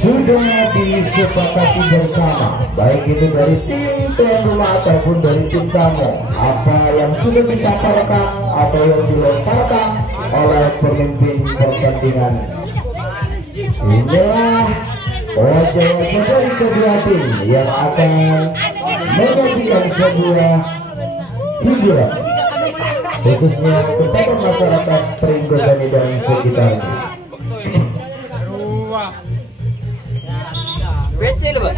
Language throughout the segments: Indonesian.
sudah disepakati bersama, baik itu dari tim tuan rumah ataupun dari tim tamu, apa yang sudah dipaparkan atau yang dilontarkan oleh pemimpin pertandingan. Inilah wajah-wajah dari kedua tim yang akan menyajikan sebuah hiburan khususnya kepada masyarakat Pringgosari dan sekitarnya. Kecil bos.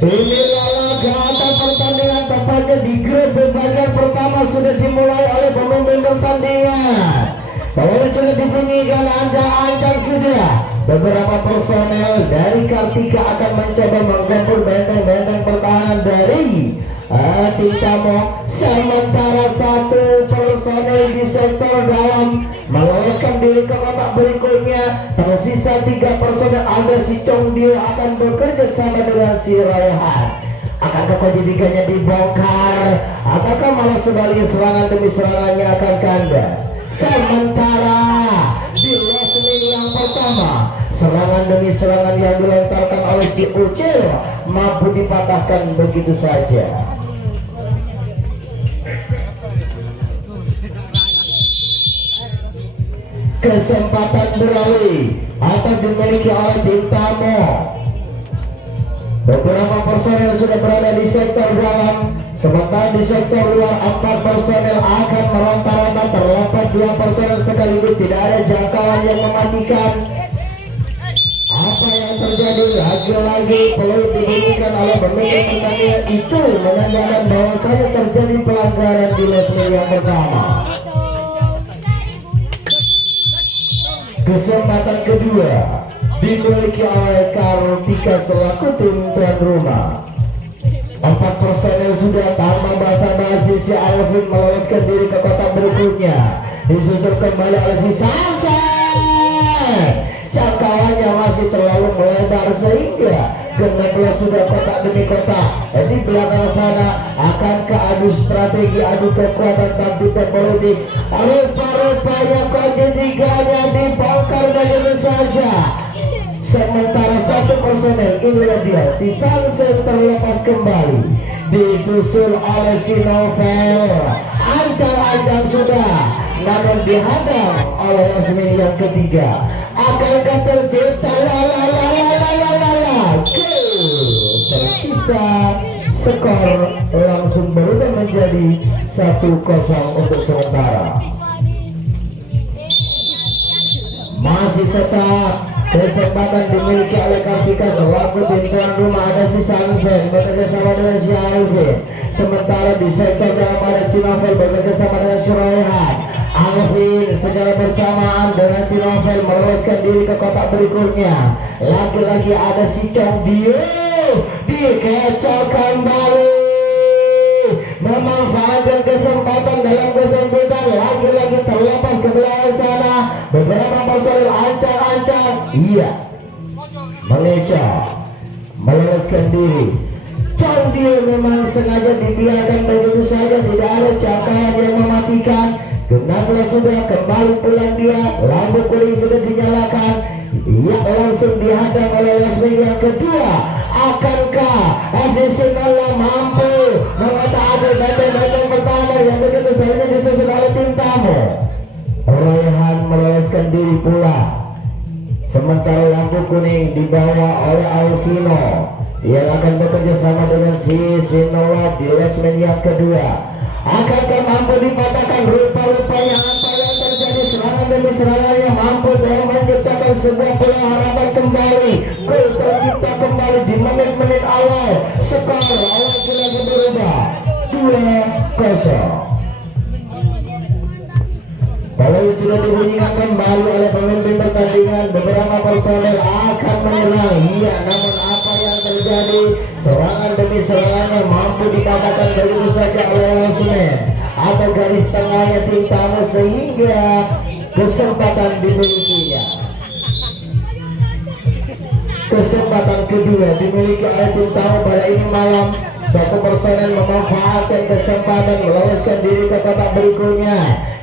Inilah laga atas pertandingan tepatnya di grup bagian pertama sudah dimulai oleh pemimpin pertandingan. Bahwa sudah dibunyikan ancang-ancang sudah. Beberapa personel dari Kartika akan mencoba menggempur benteng-benteng pertahanan dari tim tamu. Sementara satu personel di sektor dalam meloloskan diri ke kotak berikutnya. Tersisa 3 personel. Ada si Chong Dio akan bekerja sama dengan si Raihan. Akankah kejidikannya dibongkar ataukah malah sebaliknya serangan demi serangannya akan kandas? Sementara di wrestling yang pertama, serangan demi serangan yang dilontarkan oleh si Ucil mampu dipatahkan begitu saja. Kesempatan beralih atau dimiliki oleh tim tamu. Beberapa personel sudah berada di sektor dalam, sementara di sektor luar 4 personel akan meronta-ronta. Terlempar 2 personel sekaligus, tidak ada jangkauan yang mematikan. Apa yang terjadi lagi-lagi perlu diberikan oleh pemimpin pertandingan itu menandakan bahwa saya terjadi pelanggaran di level yang pertama. Kesempatan kedua dimiliki oleh Kartika selaku tim tuan rumah. 4 personel sudah tanpa basa-basi. Si Alvin meloloskan diri ke kotak berikutnya, disusul kembali oleh si Sunset. Jangkauannya masih terlalu melebar sehingga genaplah sudah kotak demi kotak. Di belakang sana akan keadu strategi, adu kekuatan taktik politik. Rupa-rupanya ketiganya dibongkar begitu saja. Sementara 1 personel, inilah dia si Sunset terlepas kembali, disusul oleh si Novel. Ancang-ancang sudah, namun dihadang oleh Yasmin yang ketiga. Akankah tercipta tercipta skor langsung berubah menjadi 1-0 untuk sementara. Masih tetap kesempatan dimiliki oleh Kartika selaku tim tuan rumah. Ada si Sunset bekerja sama dengan si Alvin. Sementara di sektor dalam ada si Novel bekerja sama dengan si Raihan. Alvin secara bersamaan dengan si Novel meloloskan diri ke kotak berikutnya. Lagi-lagi ada si Chong Dio dikecoh kembali, memanfaatkan kesempatan dalam kesempitan. Lagi-lagi terlepas ke belakang sana. Beberapa personel ancang-ancang, iya, mengecoh, meloloskan diri. Chong Dio memang sengaja dibiarkan begitu saja, tidak ada jangkauan yang mematikan. Genaplah sudah kembali pulang dia, lampu kuning sudah dinyalakan. Ia langsung dihadang oleh Leslie yang kedua. Akankah Asisi Nola mampu mengotak-atik benteng-benteng pertahanan yang begitu saja disusun oleh tim tamu? Raihan meloloskan diri pula. Sementara lampu kuning dibawa oleh Alvino. Dia akan bekerja sama dengan si Sinola di Lesman yang kedua. Akankah mampu dipatahkan? Rupa-rupanya apa yang terjadi, serangan demi serangannya mampu dan menciptakan sebuah peluang harapan kembali. Gol tercipta kembali di menit-menit awal. Skor awal sudah berubah 2-0. Kalau sudah dibunyikan kembali oleh pemimpin pertandingan, beberapa personel akan menyerang. Iya, namun apa yang terjadi? Serangan demi serangannya mampu dikatakan begitu saja oleh Osman atau garis tengahnya tim tamu sehingga kesempatan dimilikinya. Kesempatan kedua dimiliki oleh tim tamu pada ini malam. Satu personel memanfaatkan kesempatan meloloskan diri ke kotak berikutnya.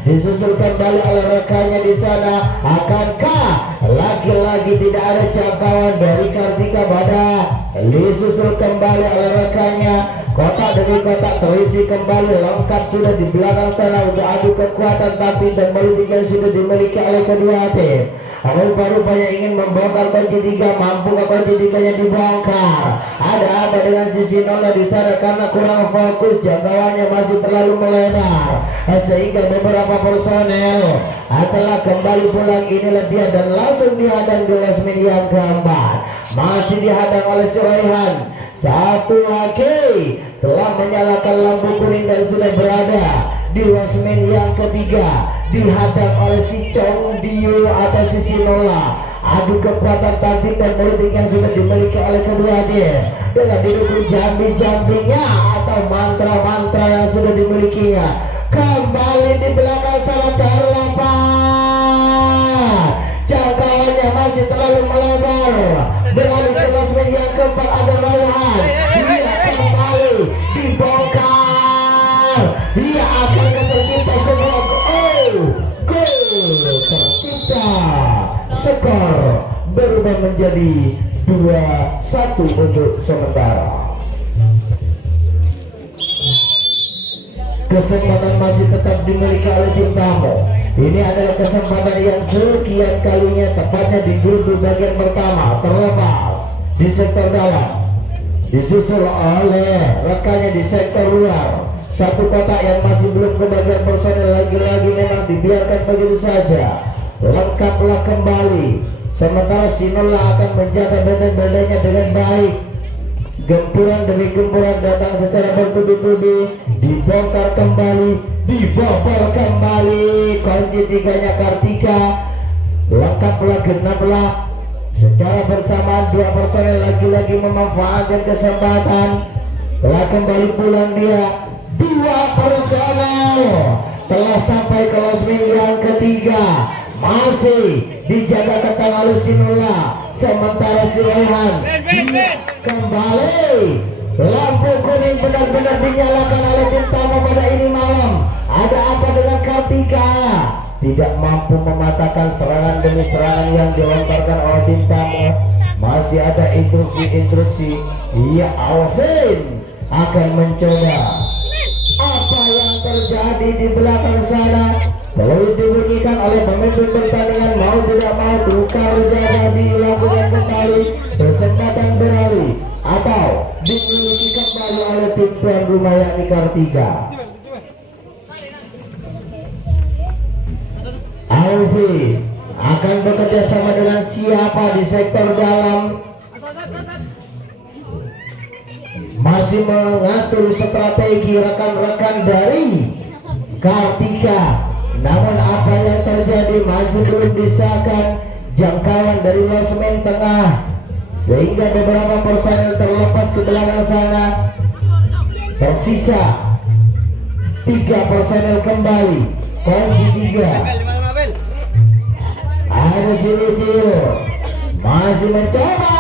Disusul kembali oleh rekannya di sana. Akankah lagi-lagi tidak ada jangkauan dari Kartika Badak? Disusul kembali oleh rekannya. Kotak demi kotak terisi kembali, lengkap sudah di belakang sana untuk adu kekuatan, tapi dan politik yang sudah dimiliki oleh kedua tim. Rupa-rupanya ingin membongkar kunci 3, mampu ke kunci 3 nya dibongkar. Ada apa dengan sisi Nola di sana karena kurang fokus, jangkauannya masih terlalu melebar sehingga beberapa personel telah kembali pulang. Inilah dia dan langsung dihadang di Lasmin yang keempat, masih dihadang oleh Suraihan. Satu lagi telah menyalakan lampu kuning dan sudah berada di Lasmin yang ketiga, dihadang oleh si Chong Dio atau si Sinola. Adu kekuatan taktik dan politik yang sudah dimiliki oleh keduanya dengan didukung jambi-jambinya atau mantra-mantra yang sudah dimilikinya. Kembali di belakang sana terlepas, jangkauannya masih terlalu melebar. Beralih ke Lasmin yang keempat ada Raihan, dia kembali dibongkar. Dia akan tercipta sebuah gol tercipta. Skor berubah menjadi 2-1 untuk sementara. Kesempatan masih tetap dimiliki oleh tim tamu. Ini adalah kesempatan yang sekian kalinya, tepatnya di grup bagian pertama, terlepas di sektor dalam, disusul oleh rekannya di sektor luar. Satu kotak yang masih belum kebagian personel, lagi-lagi memang dibiarkan begitu saja. Lengkaplah kembali, sementara Sinola akan menjaga benteng-bentengnya dengan baik. Gempuran demi gempuran datang secara bertubi-tubi, dibongkar kembali, dibobol kembali. Kunci 3-nya Kartika, lengkaplah, genaplah. Secara bersamaan dua personel lagi-lagi memanfaatkan kesempatan. Telah kembali pulang dia. Dua personel telah sampai ke Lasmin yang ketiga, masih dijaga ketat oleh Sinola. Sementara si Rehan kembali, lampu kuning benar-benar dinyalakan oleh tim tamu pada ini malam. Ada apa dengan Kartika? Tidak mampu mematahkan serangan demi serangan yang dilontarkan oleh tim tamu. Masih ada instruksi. Iya, Alvin akan mencoba. Apa yang terjadi di belakang sana perlu dibunyikan oleh pemimpin pertandingan. Mau tidak mau tukar jaga dilakukan kembali. Kesempatan beralih atau dimiliki kembali oleh tim tuan rumah yakni Kartika. Alvi akan bekerja sama dengan siapa di sektor dalam, masih mengatur strategi rekan-rekan dari Kartika. Namun apa yang terjadi masih belum disahkan jangkauan dari Lasmin tengah, sehingga beberapa personel terlepas ke belakang sana. Tersisa 3 personel kembali, kunci 3. Ada si Lucil masih mencoba.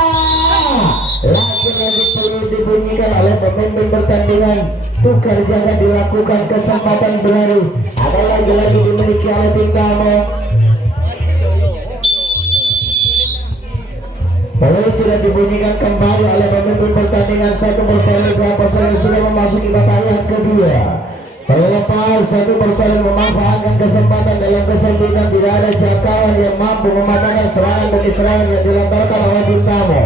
Lagi-lagi perlu dibunyikan oleh pemimpin pertandingan. Tukar jaga dilakukan, kesempatan berlari akan lagi-lagi dimiliki oleh tim tamu. Perlu sudah dibunyikan kembali oleh pemimpin pertandingan. Satu personel, dua personel sudah memasuki babak yang kedua. Terlepas satu personel memanfaatkan kesempatan dalam kesempitan, tidak ada jangkauan yang mampu mematahkan serangan demi serangan yang dilontarkan oleh tim tamu.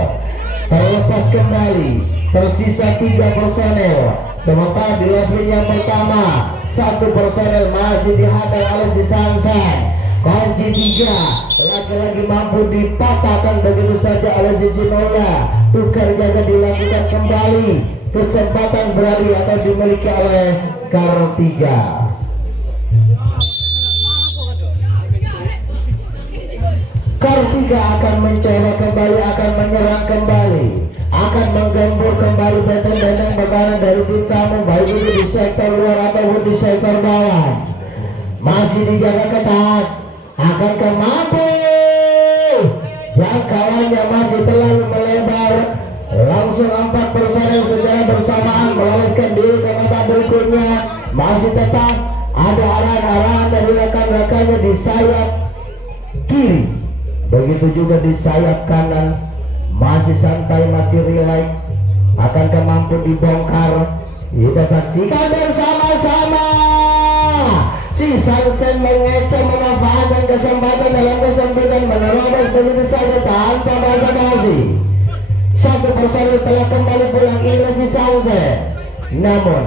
Terlepas kembali, tersisa 3 personel. Sementara di Lasmin yang pertama, 1 personel masih dihadang oleh si Sansan. Kunci 3 lagi-lagi mampu dipatahkan begitu saja oleh si Sinola. Tukar jaga dilakukan kembali, kesempatan beralih atau dimiliki oleh Kartika. Kartika akan mencoba kembali, akan menyerang kembali, akan menggembur kembali benteng-benteng pertahanan dari tim tamu, baik itu di sektor luar ataupun di sektor dalam. Masih dijaga ketat. Akankah mampu? Jangkauannya masih terlalu melebar. perusahaan meloloskan diri ke babak berikutnya. Masih tetap ada arahan-arahan dari rekan-rekannya di sayap kiri, begitu juga di sayap kanan. Masih santai, masih relax. Akankah mampu dibongkar? Kita saksikan bersama-sama. Si Sansen mengecoh, memanfaatkan kesempatan dalam kesempitan, menerobos begitu saja tanpa basa-basi. Satu personil telah kembali pulang, inilah si Sansen. Namun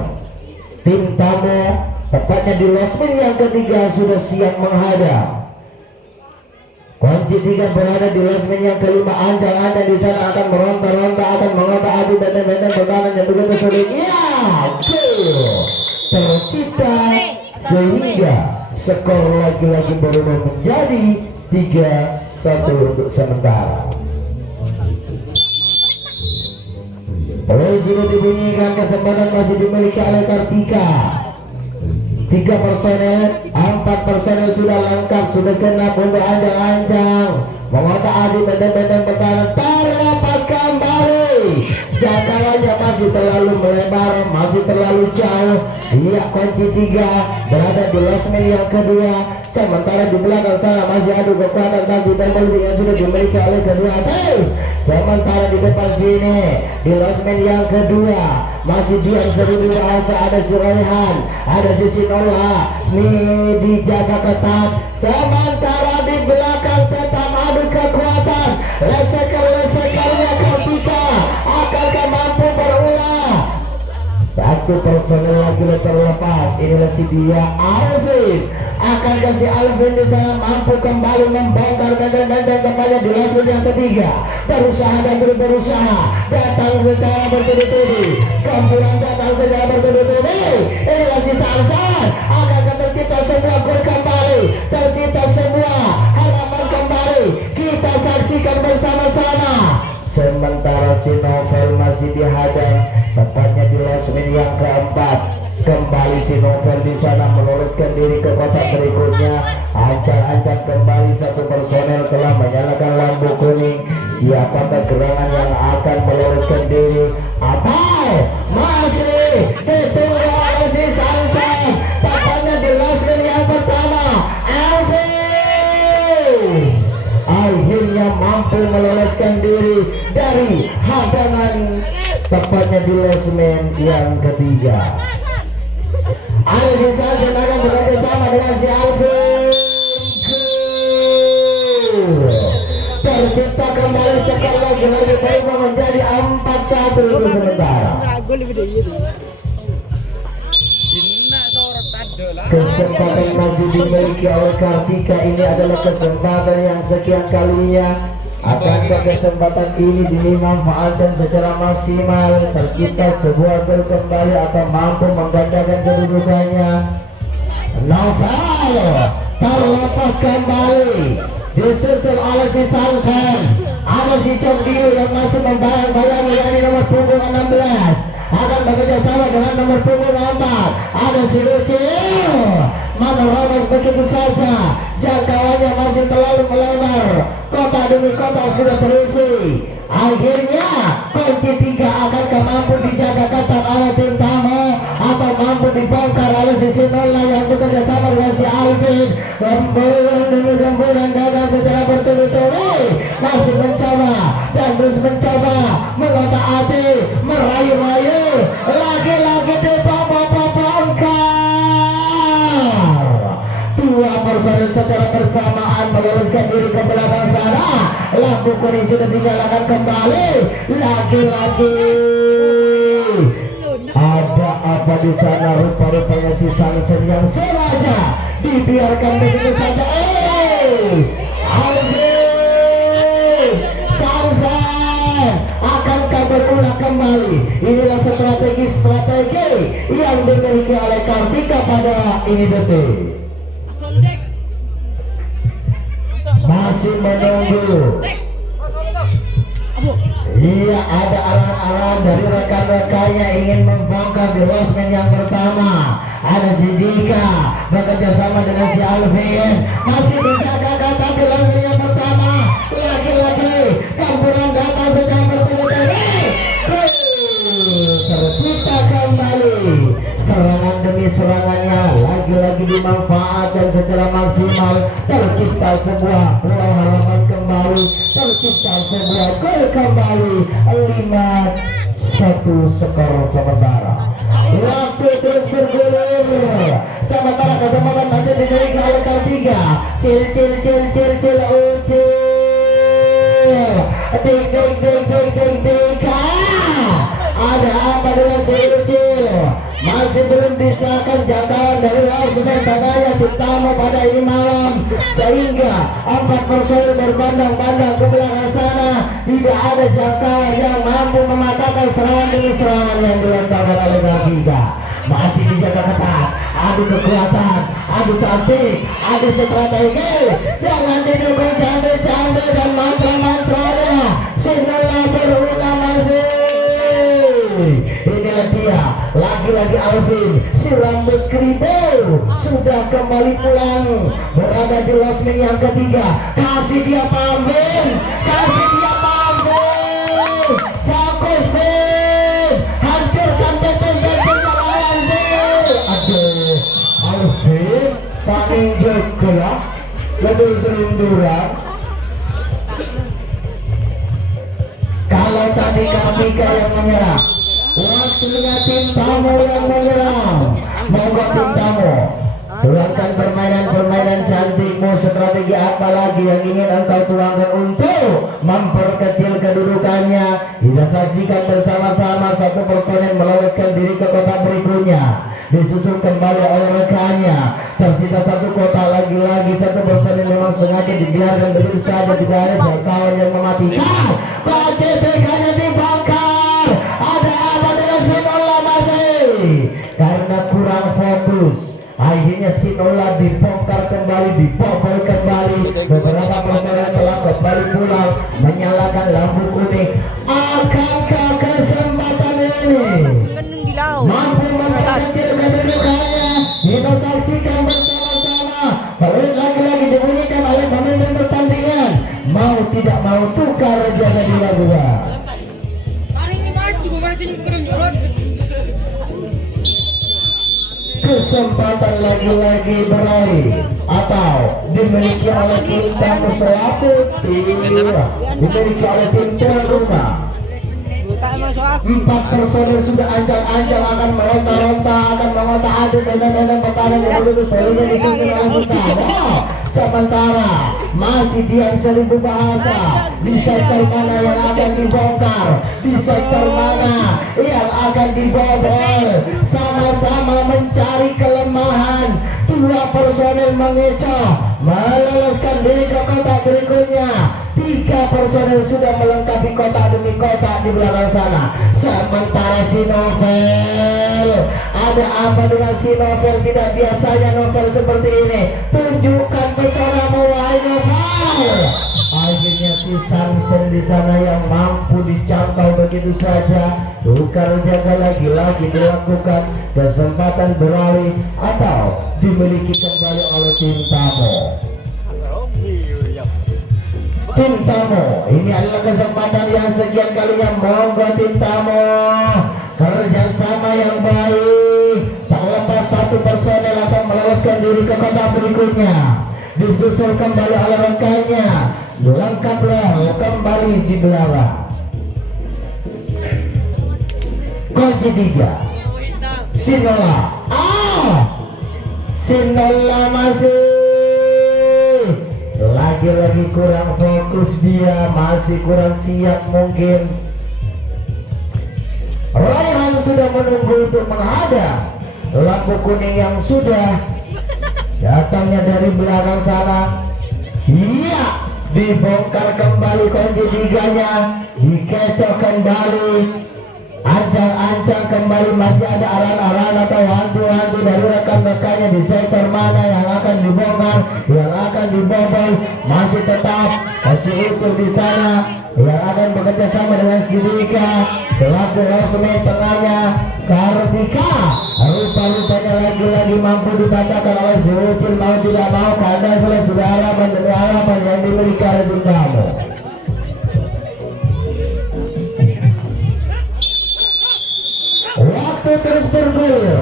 tim tamu, tepatnya di losmen yang ketiga, sudah siap menghadap. Kunci 3 berada di losmen yang kelima. Ancang-ancang di sana akan meronta-ronta, akan mengotak-atik benteng-benteng pertahanan yang begitu sulit. Ya, tercipta sehingga skor lagi-lagi berubah menjadi 3-1 untuk sementara. Oleh sudah dibunyikan, kesempatan masih dimiliki oleh Kartika. 3 personel, 4 personel sudah lengkap, sudah genap untuk ancang-ancang mengotak-atik benteng-benteng pertahanan. Terlepas kembali, jangkauannya masih terlalu melebar, masih terlalu jauh. Iya, kunci 3 berada di losmen yang kedua, sementara di belakang sana masih adu kekuatan tapi teknologi yang sudah dimiliki oleh kedua tim. Sementara di depan sini di losmen yang kedua masih diam seribu bahasa, ada si Raihan, ada si Sinola, nih dijaga ketat. Sementara di belakang tetap adu kekuatan, leseker-lesekernya Kartika. Akankah mampu berulah? Satu personel lagi terlepas, inilah si dia Alvin. Akankah si Alvin di sana mampu kembali membongkar benteng-benteng kepada di losmen yang ketiga? Berusaha dan terus berusaha, datang secara bertubi-tubi, campuran datang secara bertubi-tubi. Inilah si Sansan. Akankah tercipta sebuah gol kembali, tercipta sebuah harapan kembali? Kita saksikan bersama-sama. Sementara si Novel masih dihadang, tepatnya di losmen yang keempat. Kembali si Novel di sana meloloskan diri ke kotak berikutnya. Ancang-ancang kembali, satu personel telah menyalakan lampu kuning. Siapakah gerangan yang akan meloloskan diri? Atau masih ditunggu oleh si Sansan? Tepatnya di losmen yang pertama, Alvin akhirnya mampu meloloskan diri dari hadangan, tepatnya di losmen yang ketiga. Ada si Sansan akan bekerja sama dengan si Alvin. Tercipta kembali skor lagi-lagi berubah menjadi 4-1 untuk sementara. Kesempatan masih dimiliki oleh Kartika. Ini adalah kesempatan yang sekian kalinya. Akankah kesempatan ini dimanfaatkan secara maksimal, tercipta sebuah gol kembali atau mampu menggandakan kedudukannya? Novel terlepas kembali, disusul oleh si Sansan. Ada si Chongdio yang masih membayang-bayang, yakni nomor punggung 16 akan bekerja sama dengan nomor punggung 4. Ada si Lucil menerobos begitu saja, jangkauannya masih terlalu melebar, kota demi kota sudah terisi. Akhirnya kunci 3 akankah mampu dijaga ketat oleh tim tamu atau mampu dibongkar oleh si Sinola yang bekerja sama dengan si Alvin. Gemburan datang secara bertubi-tubi, masih mencoba dan terus mencoba mengotak-atik, merayu-rayu, lagi-lagi dibongkar. Dua personil secara bersamaan meloloskan diri ke belakang sana. Lampu kuning sudah dinyalakan kembali. Lagi-lagi ada apa di sana? Rupa-rupanya si Sansen yang sengaja dibiarkan begitu saja. Alvin Sansen akankah berulah kembali? Inilah strategi yang dimiliki oleh Kartika pada ini detik. Masih menunggu. Iya, ada arahan-arahan dari rekan-rekannya ingin membongkar di losmen yang pertama. Ada si Dika bekerja sama dengan si Alvin, masih menjaga kata di losmen yang pertama. Lagi-lagi campuran datang secara bertubi-tubi. Tercipta secara maksimal, tercipta sebuah pulau harapan kembali, tercipta sebuah gol kembali. 5-1 skor sementara. Waktu terus bergulir, sementara kesempatan masih dimiliki oleh Kartika. Cil ucil. Ding. Ada apa dengan si Ucil? Masih belum disahkan jangkauan dari Lasmen Tanaya Titamu pada ini malam, sehingga 4 personil berbandang-bandang ke belakang sana. Tidak ada jangkauan yang mampu mematahkan serangan demi serangan yang dilontarkan oleh Kartika. Masih dijaga ketat, adu kekuatan, adu taktik, adu strategi, jangan didukung cambe-cambe dan mantra-mantranya. Sinola berulang masih. Inilah dia, lagi-lagi Alvin, si rambut kribo sudah kembali pulang, berada di losmen yang ketiga. Kasih dia pambil, fokus Ben, hancurkan benteng-benteng lawan Ben. Aduh, Alvin paling gelap, lebih serinduran. Kalau tadi Kartika yang menyerah, waktunya tim tamu yang menyerang. Moga tim tamu tuangkan permainan cantikmu. Strategi apa lagi yang ingin engkau tuangkan untuk memperkecil kedudukannya? Kita saksikan bersama-sama satu personel meloloskan diri ke kotak berikutnya, disusul kembali oleh rekannya. Tersisa satu kotak, lagi-lagi satu personel memang sengaja dibiarkan begitu saja, tidak ada jangkauan yang mematikan. KCTK-nya dibakar. Ada apa dengan Sinola masih? Karena kurang fokus, akhirnya Sinola dibongkar kembali, dibobol kembali. Beberapa personel telah kembali pulang, menyalakan lampu kuning. Akankah kesempatan ini mampu memperkecil kedudukannya? Kita saksikan bersama-sama. Peluit lagi-lagi dibunyikan oleh pemimpin pertandingan. Mau tidak mau tukar jaga dilakukan. Kesempatan lagi-lagi berakhir atau dimiliki oleh tim tamu selaku dimiliki oleh tim tuan rumah. 4 personil sudah ancang-ancang akan meronta-ronta, akan mengotak-atik dengan pertahanan yang begitu solidnya dipimpin oleh Gustavo. Sementara masih diam seribu bahasa. Di sektor mana yang akan dibongkar, di sektor mana yang akan dibobol. Sama-sama mencari kelemahan. 2 personil mengecoh, meloloskan diri ke kotak berikutnya. 3 personil sudah melengkapi kotak demi kotak di belakang sana. Sementara si Novel, ada apa dengan si Novel? Tidak biasanya Novel seperti ini. Tunjukkan pesonamu wahai Novel. Akhirnya si Sansen di sana yang mampu dicangkau begitu saja. Tukar jaga lagi-lagi dilakukan. Kesempatan beralih atau dimiliki kembali oleh tim tamu. Tim tamu, ini adalah kesempatan yang sekian kalinya. Monggo tim tamu, kerjasama yang baik. Tak lepas satu personel atau meloloskan diri ke kotak berikutnya, disusul kembali oleh rekannya. Lengkaplah kembali di belakang. Kunci 3 Sinola. Sinola masih lagi-lagi kurang fokus, dia masih kurang siap mungkin. Raihan sudah menunggu untuk menghadap lampu kuning yang sudah datangnya dari belakang sana. Iya, dibongkar kembali kunci 3-nya, dikecoh kembali. Ancang-ancang kembali, masih ada arahan-arahan atau hantu-hantu dari rekan-rekannya di sektor mana yang akan dibongkar, yang akan dibobol. Masih tetap kasih ucul di sana yang akan bekerja sama dengan Sidika selaku losmen tengahnya. Kartika rupa-rupanya lagi-lagi mampu dikatakan oleh si ucul, mau tidak mau karena sudah harapan demi harapan yang dimiliki oleh tim tamu. Waktu terus bergulir,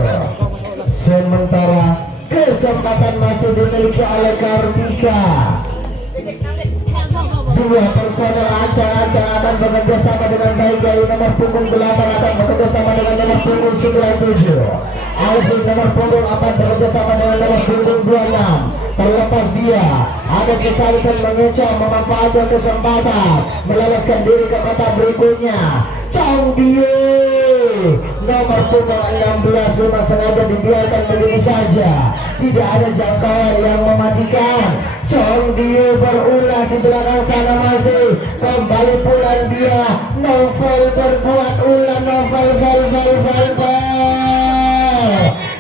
sementara Kesempatan masih dimiliki oleh Kartika. Dua personel ancang-ancang akan bekerja sama dengan baik dari nomor punggung 8 akan bekerja sama dengan nomor punggung 97. Alvin nomor punggung akan bekerja sama dengan nomor punggung 26. Terlepas dia ada kesalahan mengecoh memanfaatkan kesempatan meloloskan diri ke kota berikutnya. Chong Dio nomor punggung 16 memang sengaja dibiarkan begitu saja, tidak ada jangkauan yang mematikan. Chong Dio berulah di belakang sana masih kembali pulang dia. Novel berbuat ulah, Novel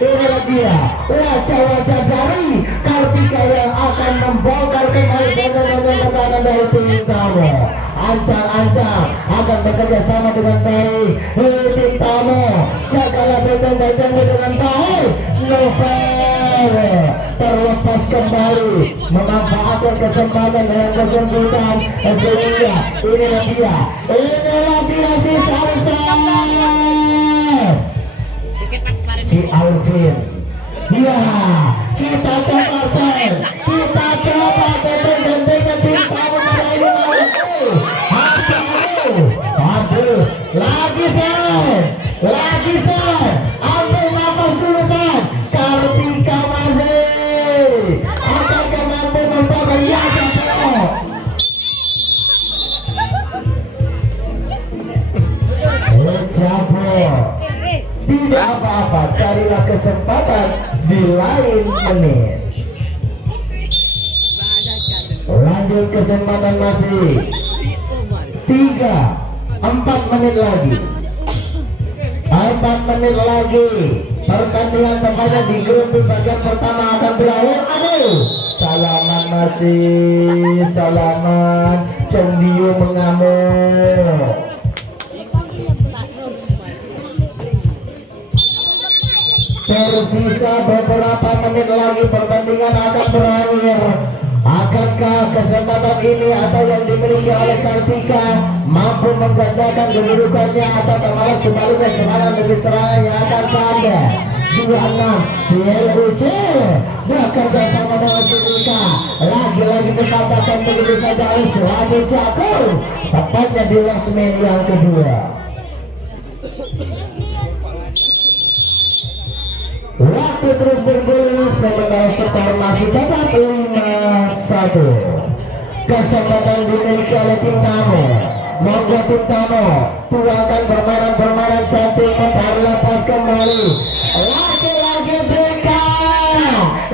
inilah dia wajah-wajah dari Kartika yang akan membongkar kembali pertahanan dari tim tamu. Ancang-ancang akan bekerja sama dengan baik. Tim tamu jagalah benteng-bentengnya dengan baik. Novel terlepas kembali memanfaatkan kesempatan dengan kesembuhan sehingga inilah dia si Sarsan, si Alvin. Ya, kita coba Sen, kita coba benteng-bentengnya tim tamu pada ini. Aduh, lagi Sen, ambil nafas dulu Sen. Kartika masih apakah mampu membongkar Yasa Pro? Tidak apa-apa, carilah kesempatan di lain menit. Lanjut kesempatan masih 4 menit lagi. 4 menit lagi. Pertandingan tempatnya di grup di bagian pertama akan berakhir. Aduh, salaman. Chong Dio mengamuk. Tersisa beberapa menit lagi pertandingan akan berakhir. Akankah kesempatan ini atau yang dimiliki oleh Kartika mampu menggandakan kedudukannya atau malah sebaliknya serangan demi serangan yang akan ada? 26 CLBC bekerja sama dengan Sulika. Lagi-lagi kesempatan begitu saja oleh Suhabu Cakur, tepatnya di losmen yang kedua. Waktu terus bergulir sementara skor masih tetap 5-1. Kesempatan dimiliki oleh tim tamu. Monggo tim tamu tuangkan permainan cantik, mencari lepas kembali. Lagi-lagi Beka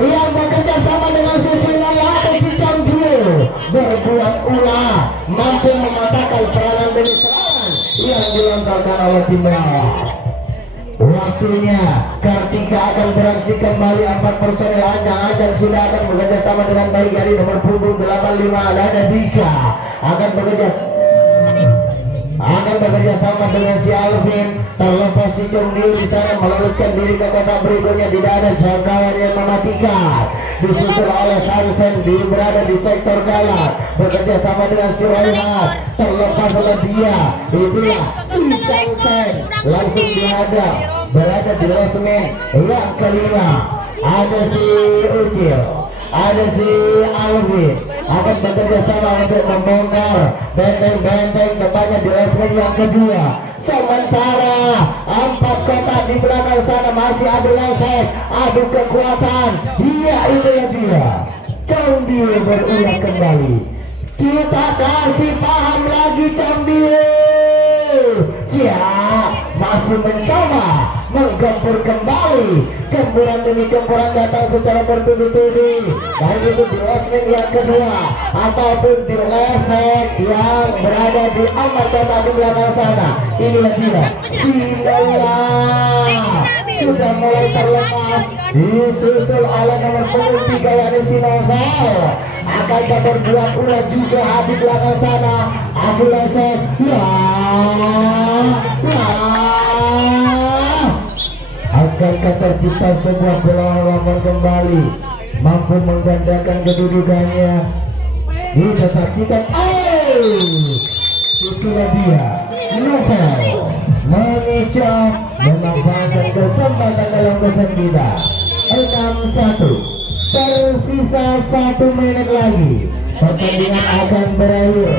yang bekerja sama dengan sisi atau si Chong Dio berbuat ulah, mampu mematahkan serangan demi serangan yang dilontarkan oleh tim lawan. Waktunya Kartika akan beraksi kembali. 4 personel ancang-ancang sudah akan bekerja sama dengan baik dari nomor punggung 85 ada Dika akan bekerja sama dengan si Alvin. Terlepas si Chong Dio di sana meloloskan diri ke kotak berikutnya, tidak ada jangkauan yang mematikan. Disusul oleh Sarsen berada di sektor dalam bekerja sama dengan si Royhat. Terlepas oleh dia itulah si Sarsen langsung dihadap berada di losmen yang kelima. Ada si Ucil, ada si Alvin akan bekerja sama untuk membongkar benteng-benteng depannya di losmen yang kedua. Sementara 4 kotak di belakang sana masih adu lesek, adu kekuatan. Itulah dia Chong Dio berulang kembali. Kita kasih paham lagi Chong Dio. Siap, masih mencoba menggempur kembali. Gempuran demi gempuran datang secara bertubi-tubi, baik itu di losmen yang kedua ataupun di lesek yang berada di 4 kota di belakang sana. Inilah dia sudah mulai terlepas, disusul oleh nomor punggung 3 yakni si Novel. Akan berbuat ulah juga di belakang sana. Adu lesek akankah tercipta sebuah perlawanan kembali, mampu menggandakan kedudukannya. Kita saksikan. Itulah dia Novel mengecoh memanfaatkan kesempatan dalam kesempitan. 6-1. Tersisa 1 menit lagi. Pertandingan akan berakhir.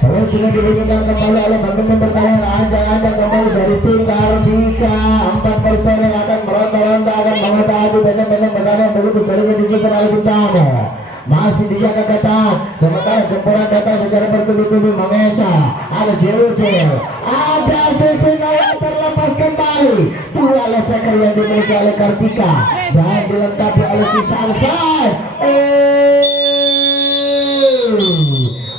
Kalau sudah diberikan kembali oleh pemain pertahanan, anjang-anjang kembali dari tim Kartika. 4 personel akan meronta-ronta, akan mengetahui banyak-banyak pertahanan begitu sering disusun oleh Bintang. Masih dijaga ketat, sementara gempuran datang secara bertubi-tubi mengeca. Ada Sirucil, ada Sesena yang terlepas kembali. 2 leseker yang dimiliki oleh Kartika dan dilengkapi oleh sisa Alsai.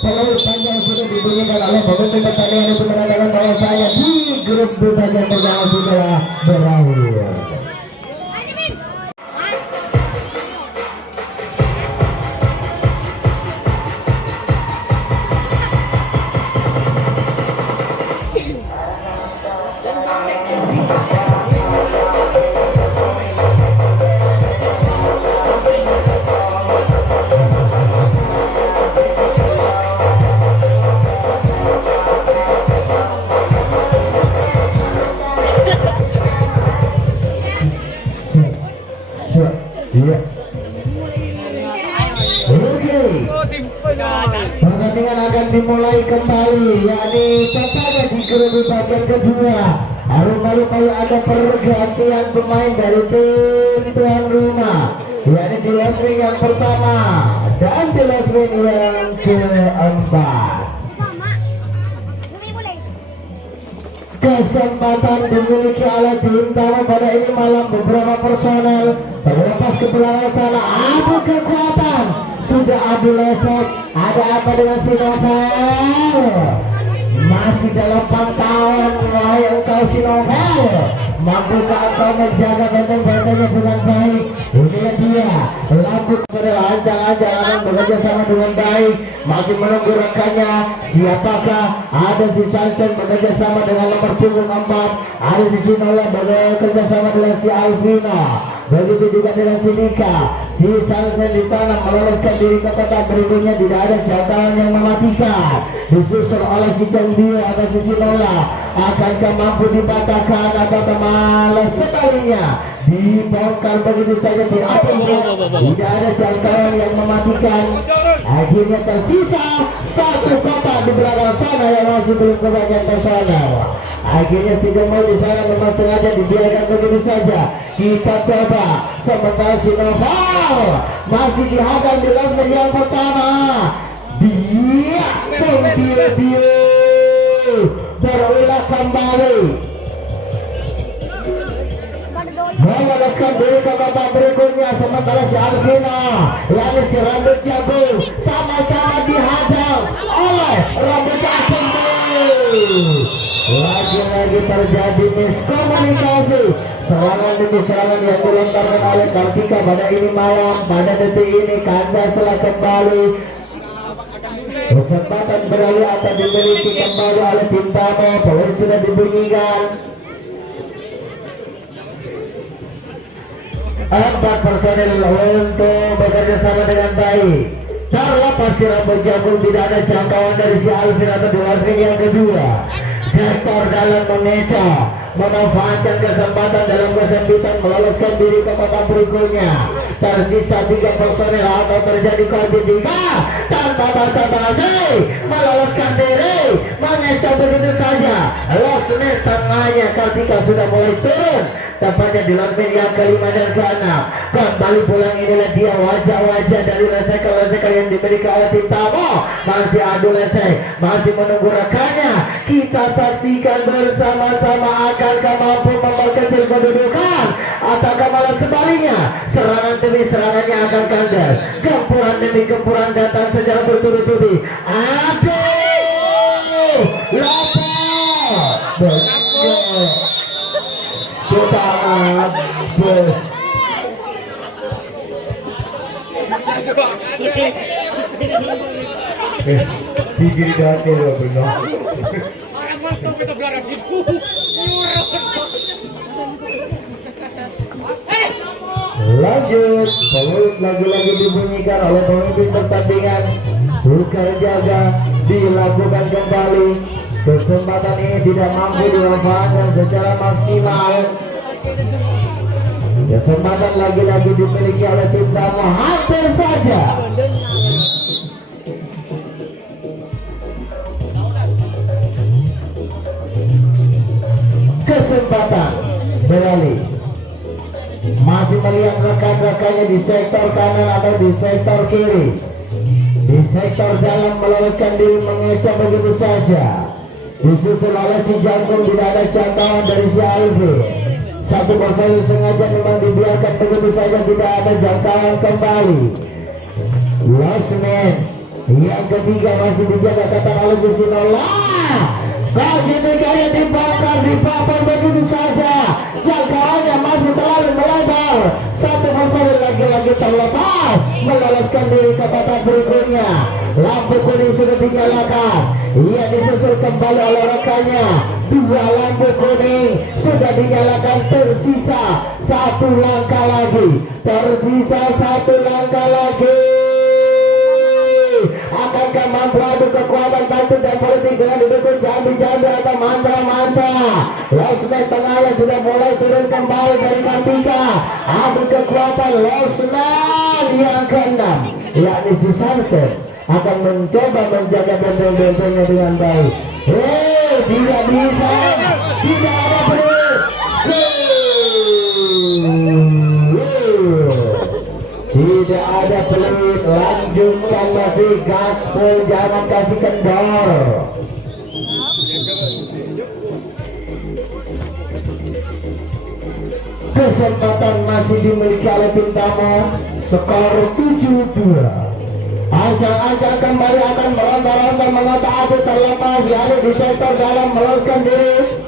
Peluit panjang sudah dibunyikan oleh pemimpin pertandingan untuk menandakan bahwa saya di grup B bagian pertama sudah berakhir. Pertandingan akan dimulai kembali, yakni tepatnya di grup bagian kedua. Baru-baru ada pergantian pemain dari tim tuan rumah, yakni di last ring yang pertama dan di last ring yang keempat. Kesempatan dimiliki oleh tim tamu pada ini malam. Beberapa personel terlepas ke belakang sana. Adu kekuatan, sudah adu lesek. Ada apa dengan si Novel? Masih dalam pantauan. Wahai engkau si Novel, mampukah engkau menjaga benteng-bentengnya dengan baik? Inilah dia, lampu ancang-ancang akan bekerja sama dengan baik. Masih menunggu rekannya. Siapakah? Ada si Sansen bekerja sama dengan nomor punggung 4. Ada si Sinola bekerja sama dengan si Alvino. Begitu juga dengan si Nika. Si Sansen di sana meloloskan diri ke kotak berikutnya. Tidak ada jangkauan yang mematikan. Disusul oleh si Cembio atau si Sinola. Akankah mampu dipatahkan atau malah sekalinya dibongkar begitu saja? Tidak ada jangkauan yang mematikan. Akhirnya tersisa 1 kotak di belakang sana yang masih belum kebagian personel. Akhirnya si Gemau di sana memang sengaja dibiarkan begitu saja. Kita coba, sementara si Noval masih dihadang di leg yang pertama. Dia Cembio berulah kembali meloloskan diri ke babak berikutnya. Sementara si Alvina yakni si rambut jagung sama-sama dihadang oleh rambut jagung. Lagi-lagi terjadi miskomunikasi. Serangan demi serangan yang dilontarkan oleh Kartika pada ini malam. Pada detik ini kandas telah kembali. Kesempatan beralih akan dimiliki kembali oleh tim tamu. Peluit sudah dibunyikan. 4 personel untuk bekerja sama dengan baik. Terlepas si rambut jagung, tidak ada jangkauan dari si Alvin atau di ring yang kedua. Sektor dalam mengeca, memanfaatkan kesempatan dalam kesempitan, meloloskan diri ke kotak berikutnya. Tersisa 3 personel atau terjadi koordinasi tanpa basa-basi, meloloskan diri, mengeca begitu saja. Losnet tengahnya Kartika sudah mulai turun, tepatnya di line yang kelima dan keenam. Kembali pulang, inilah dia wajah-wajah dari leseker-leseker yang dimiliki oleh tim tamu. Masih adu lesek, masih menunggu rekannya. Kita saksikan bersama-sama, akankah mampu memperkecil kedudukan ataukah malah sebaliknya? Serangan demi serangannya akan kandas. Gempuran demi gempuran datang secara bertubi-tubi. Aduh, lapor kita habis. Tinggi dati loh benar. Orang mantap kita berada di lanjut, peluit lagi-lagi dibunyikan oleh pemimpin pertandingan. Buka jaga dilakukan kembali. Kesempatan ini tidak mampu dimanfaatkan secara maksimal. Kesempatan lagi-lagi dimiliki oleh tim tamu, hampir saja. Kesempatan beralih. Masih melihat rekan-rekannya di sektor kanan atau di sektor kiri. Di sektor dalam meloloskan diri mengecoh begitu saja. Disusul oleh si Jangkung, tidak ada jangkauan dari si Alvin. Satu bola sengaja memang dibiarkan begitu saja, tidak ada jangkauan kembali. Last man yang ketiga masih dijaga ketat oleh Jusinola. Kali ini kayak dibakar begitu saja. Jangkauannya masih terlalu melebar. Satu bola lagi-lagi terlepas, meloloskan diri ke babak berikutnya. Lampu kuning sudah dinyalakan. Ia disusul kembali oleh rekannya. Dua lampu kuning sudah dinyalakan. Tersisa satu langkah lagi. Tersisa satu langkah lagi. Akankah mampu adu kekuatan taktik dan politik dengan didukung jambi-jambi atau mantra-mantra? Losman tengahnya sudah mulai turun kembali dari Kartika. Adu kekuatan Losman yang keenam, yakni si Sunset, akan mencoba menjaga benteng-bentengnya dengan baik. Tidak bisa, tidak ada peluit. Tidak ada peluit, lanjutkan, masih gaspol, jangan kasih kendor. Kesempatan masih dimiliki oleh tim tamu, skor 7-2. Ancang-ancang kembali akan meronta-ronta mengotak-atik terlepas, yakni di sektor dalam meloloskan diri.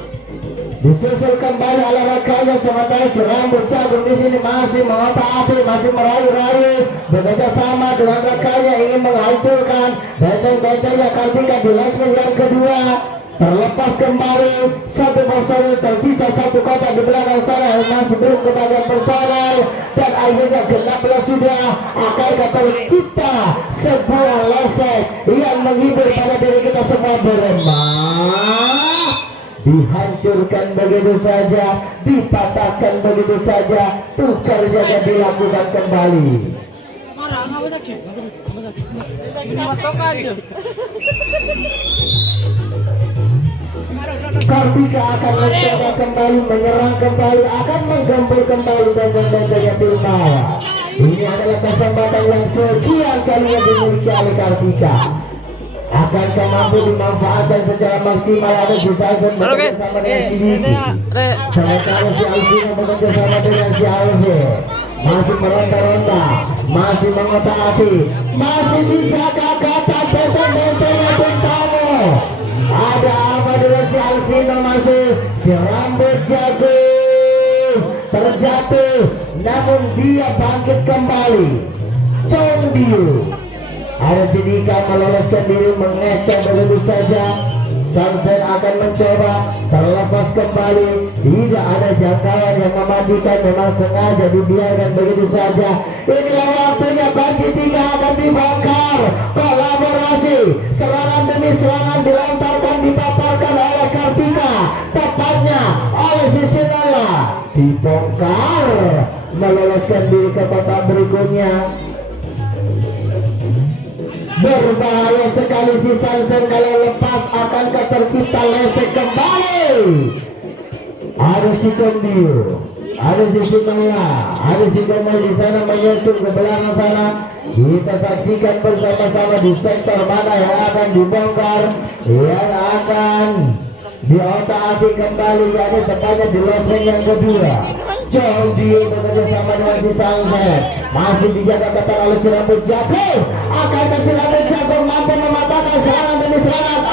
Disusul kembali oleh rekannya, sementara si Rambut Jagung di sini masih mengotak-atik, masih merayu-rayu, bekerja sama dengan rekannya ingin menghancurkan benteng-bentengnya Kartika di lasmen yang kedua. Terlepas kembali satu personel, tersisa satu kotak di belakang sana yang masih belum kepada personel, dan akhirnya genap sudah akan tercipta sebuah lesek yang menghibur pada diri kita semua beremah. Dihancurkan begitu saja, dipatahkan begitu saja, tukar jaga dilakukan kembali. Kartika akan mencoba kembali, menyerang kembali, akan menggempur kembali benteng-bentengnya tim bawah. Ini adalah kesempatan yang sekian kalinya dimiliki oleh Kartika. Akankah mampu dimanfaatkan secara maksimal? Ada si Sazen bekerjasama dengan si Diki. Sementara si Alvin bekerjasama dengan si Alvin. Masih meronta-ronta, masih mengotak-atik, masih dijaga ketat benteng-bentengnya tim tamu. Ada apa dengan si Alvino? Masih si Rambut Jagung terjatuh, namun dia bangkit kembali. Chongdiu. Ada si Dika meloloskan diri, mengecoh begitu saja. Sunset akan mencoba terlepas kembali, tidak ada jangkauan yang mematikan, memang sengaja dibiarkan begitu saja. Inilah waktunya bagi Dika akan dibongkar. Kolaborasi serangan demi serangan dilontarkan, dipaparkan oleh Kartika, tepatnya oleh Susinola. Dibongkar, meloloskan diri ke kotak berikutnya. Berbahaya sekali si Sansen, kalau lepas akan tercipta lesek kembali. Ada si Kondio, ada si Sinola, ada si Kemal di sana menyusul ke belakang sana. Kita saksikan bersama-sama di sektor mana yang akan dibongkar, yang akan diotak-atik kembali, yakni tepatnya di losmen yang kedua. Chongdiu bekerja sama dengan si Sunset, masih dijaga ketat oleh si Rambut Jagung. Akankah si Rambut Jagung mampu mematahkan serangan demi serangan?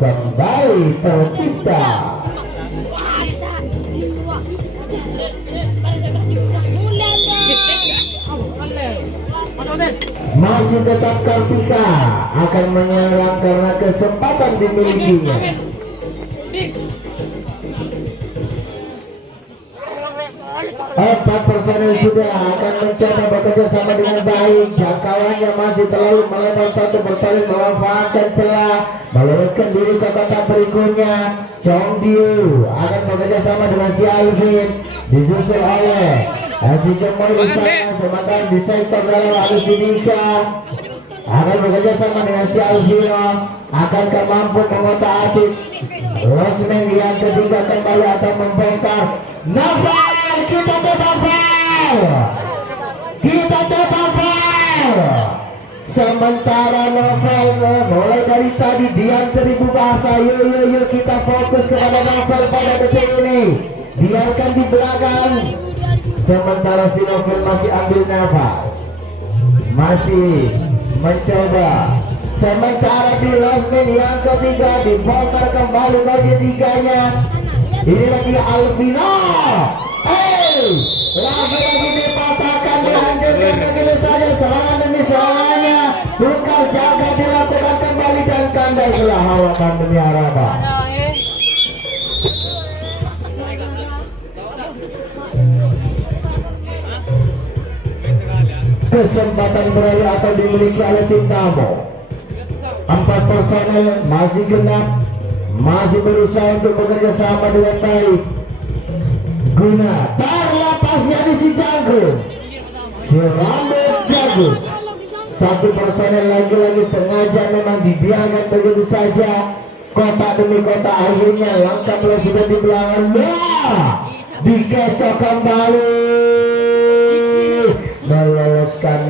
Kembali tercipta. Masih tetap Kartika akan menyerang karena kesempatan dimilikinya. Empat personil sudah akan mencoba bekerja sama dengan baik. Jangkauannya masih terlalu melebar. Satu personil memanfaatkan celah, meluruskan diri ke kotak berikutnya. Chong Diu akan bekerja sama dengan si Alvin, disusul oleh si Jemoy di sana. Sementara di sektor dalam ada si Nika akan bekerja sama dengan si Alvino. Akankah mampu mengotak-atik Losmen yang ketiga kembali atau membongkar? Novel, kita coba foul, kita coba foul. Sementara Novel mulai dari tadi diam 1000 bahasa. Yo kita fokus kepada Novel pada detik ini. Biarkan di belakang. Sementara si Novel masih ambil nafas, masih mencoba. Sementara di Losmen yang ketiga dibongkar kembali bagi tiganya. Ini lagi Alvino. Lagi-lagi dipatahkan, dihancurkan begitu saja. Serangan demi serangannya, tukar jaga dilakukan kembali dan kandai telah hawakan demi harapan. Kesempatan beralih atau dimiliki oleh tim tamu. 4 personel masih genap, masih berusaha untuk bekerja sama dengan baik. Guna terlepasnya di si Jagung, si rambut Jagung. Satu personel lagi-lagi sengaja memang dibiarkan begitu saja. Kotak demi kotak akhirnya langkah sudah di belakang. Dikecok kembali, meloloskan.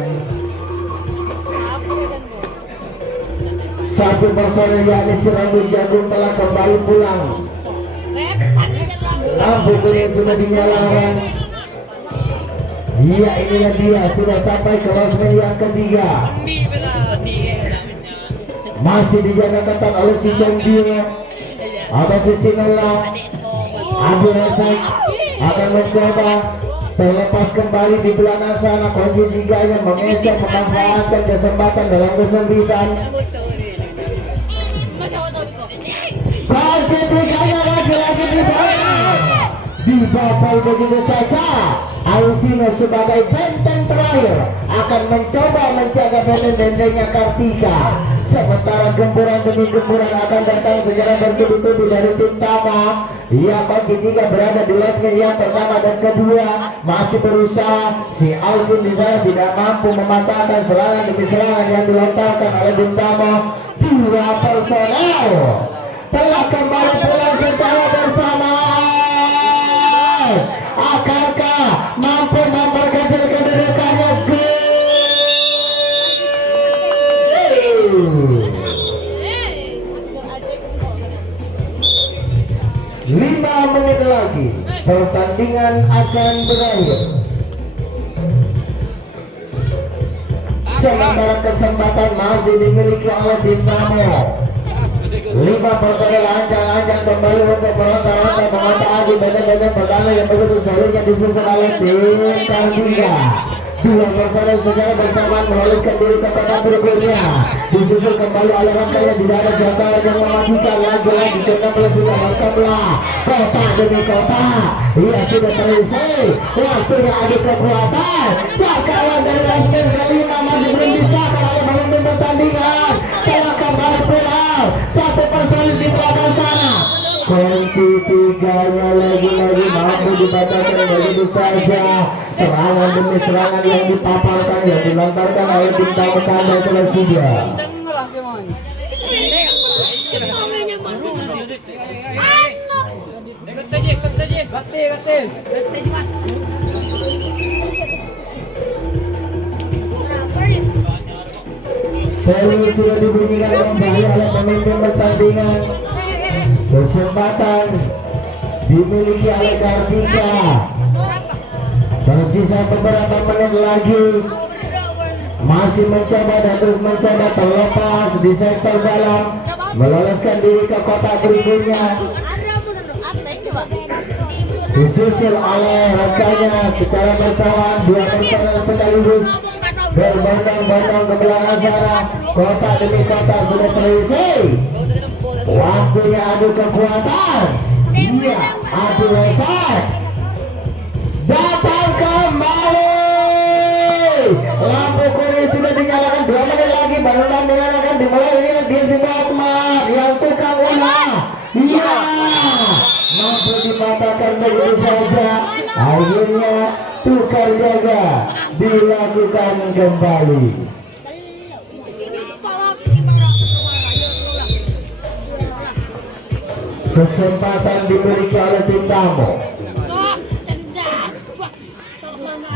Satu personel yakni si rambut Jagung telah kembali pulang. Lampu kuning sudah dinyalakan. Iya, inilah dia sudah sampai ke Losmen yang ketiga. Masih dijaga ketat oleh si Chongdio atau si Sinola. Abdul Razak akan mencoba terlepas kembali di belakang sana. Kunci tiganya mengejar memanfaatkan kesempatan dalam kesempitan. Kunci tiganya lagi-lagi dibobol begitu saja. Alvino sebagai benteng terakhir akan mencoba menjaga benteng-bentengnya Kartika. Sementara gempuran demi gempuran akan datang secara bertubi-tubi dari tim Tama. Ia bagi tiga berada di Losmen yang pertama dan kedua, masih berusaha. Si Alvin di sana tidak mampu mematahkan serangan demi serangan yang dilontarkan oleh tim Tama. Dua personel telah kembali pulang secara bersamaan. Akankah mampu memperkecil kedudukannya? 5 menit lagi pertandingan akan berakhir. Sementara kesempatan masih dimiliki oleh tim tamu. 5 personel ancang-ancang kembali untuk meronta-ronta mengontak adu benteng-benteng pertama yang begitu solidnya disusun oleh tim Kartika. 2 personel secara bersamaan meloloskan diri ke kotak berikutnya. Disusul kembali oleh rantai yang tidak ada jangkauan yang mematikan. Lagi-lagi kembali sudah berkembang kota demi kota. Ia sudah terisi. Waktunya adu kekuatan. Jangkauan dari Losmen kelima masih belum bisa oleh pemimpin pertandingan. Telah kembali pulang. 1 personil di belakang sana. Kunci tiganya lagi-lagi mampu dibatalkan begitu saja. Serangan demi serangan yang dipaparkan, yang dilontarkan oleh tim tamu kandang telah sudah. Bel sudah dibunyikan kembali oleh pemimpin pertandingan. Kesempatan dimiliki oleh Kartika. Tersisa beberapa menit lagi. Masih mencoba dan terus mencoba terlepas di sektor dalam, meloloskan diri ke kotak berikutnya. Disusul oleh rekannya secara bersamaan. 2 personel sekaligus berbondong-bondong ke belakang sana. Kotak demi kotak sudah terisi. Waktunya adu kekuatan. Iya, adu lesat. Datang lampu kuning sudah dinyalakan, 2 menit lagi baru tandingan akan dimulai. Ini di Akmal yang tukang ulah, iya mampu dipatahkan begitu saja. Akhirnya tukar jaga dilakukan kembali. Kesempatan dimiliki oleh tim tamu.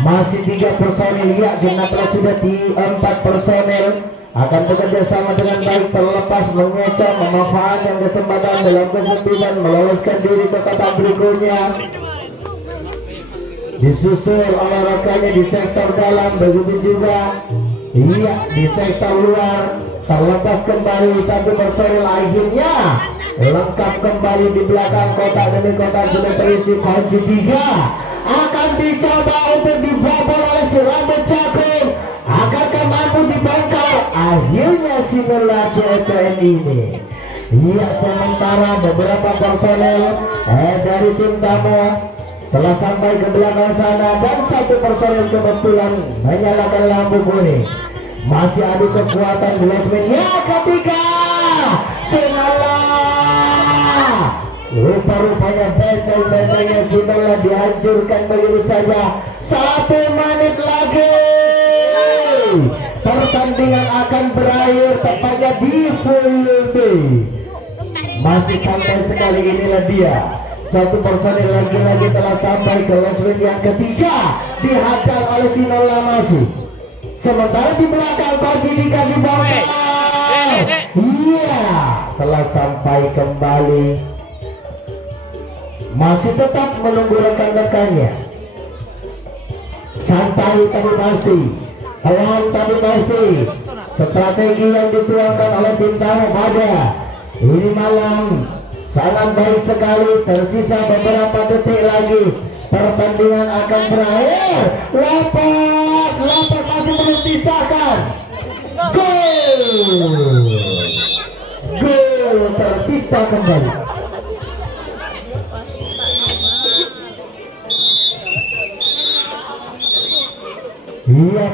Masih 3 personil, ya genaplah sudah di 4 personil akan bekerja sama dengan baik, terlepas mengecoh memanfaatkan kesempatan dalam kesempitan meloloskan diri ke kotak berikutnya. Disusul oleh rekannya di sektor dalam, begitu juga iya di sektor luar. Terlepas kembali 1 personil, akhirnya lengkap kembali di belakang kotak demi kotak sudah terisi. Kunci 3 akan dicoba untuk dibobol oleh si rambut cakung. Akankah mampu dibongkar? Akhirnya si Nula CCN ini. Iya, sementara beberapa personel dari tim tamu telah sampai ke belakang sana dan 1 personel kebetulan menyalakan lampu kuning. Masih adu kekuatan di last minute. Ya, ketika Sinala rupa-rupanya benteng-bentengnya Sinala dihancurkan begitu saja. 1 menit lagi pertandingan akan berakhir tepatnya di full day. Masih sampai sekali inilah dia 1 personil lagi-lagi telah sampai ke last minute yang ketiga, dihajar oleh Sinala masih. Sementara di belakang bagi Dika di bawah. Iya, telah sampai kembali. Masih tetap menunggu rekan-rekannya. Santai tapi pasti, pelan tapi pasti. Strategi yang dituangkan oleh tim tamu pada ini malam sangat baik sekali. Tersisa beberapa detik lagi, pertandingan akan berakhir. Lapak masih belum disahkan. Gol tercipta kembali. Iya.